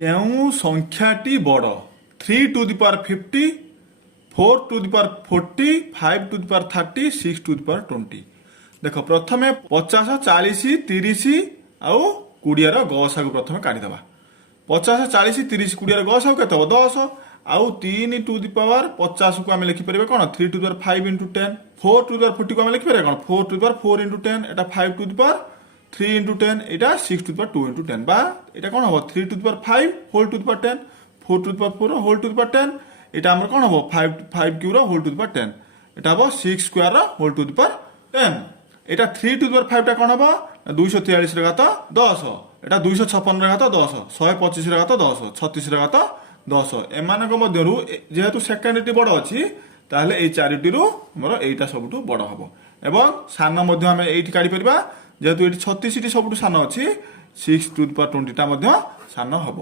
କେଉଁ ସଂଖ୍ୟାଟି ବଡ଼? 3 to the power 50, 4 to the power 40, 5 to the power 30, 6 to the power 20। ଦେଖ ପ୍ରଥମେ 50, 40, 30 ଆଉ 20 ର ଗସାଗୁ ପ୍ରଥମେ କାଢିଦେବା। 50, 40, 30, 20 ର ଗସାଗୁ କେତେ ହେବ? 10। ଆଉ 3 to the power 50 କୁ ଆମେ ଲେଖିପାରିବା କ'ଣ? 3 to the power 5 into 10। 4 to the power 40 କୁ ଆମେ ଲେଖିପାରିବା କ'ଣ? 4 to the power 4 into 10। এটা 5 to the power 3 into 10, এটা 6 to the power 2 into 10। বা এটা কোন হবে? 3 to the power 5 whole to the power 10, 4 to the power 4 whole to the power 10। এটা আমরা কোন হবে? 5 cube whole to the power 10। এটা হবে 6 square whole to the power 10। এটা 3 to the power 5 টা কোন হবে? 243 র ঘাত 10। এটা 256 র ঘাত 10, 125 র ঘাত 10, 36 র ঘাত 10। এମାନଙ୍କ ମଧ୍ୟରୁ যেহেতু সেকেন্ডটি বড় ଅଛି তাহলে এই চারিটিରୁ ଆମର এইটা ସବୁଠୁ বড় ହେବ। এবং সান ମଧ୍ୟ ଆମେ এইটি কাঢ়ি परिबा। যেহেতু এটি 36টি ସବୁଠୁ ସାନ ଅଛି, 6 to the power 20 টা ମଧ୍ୟ ସାନ ହେବ।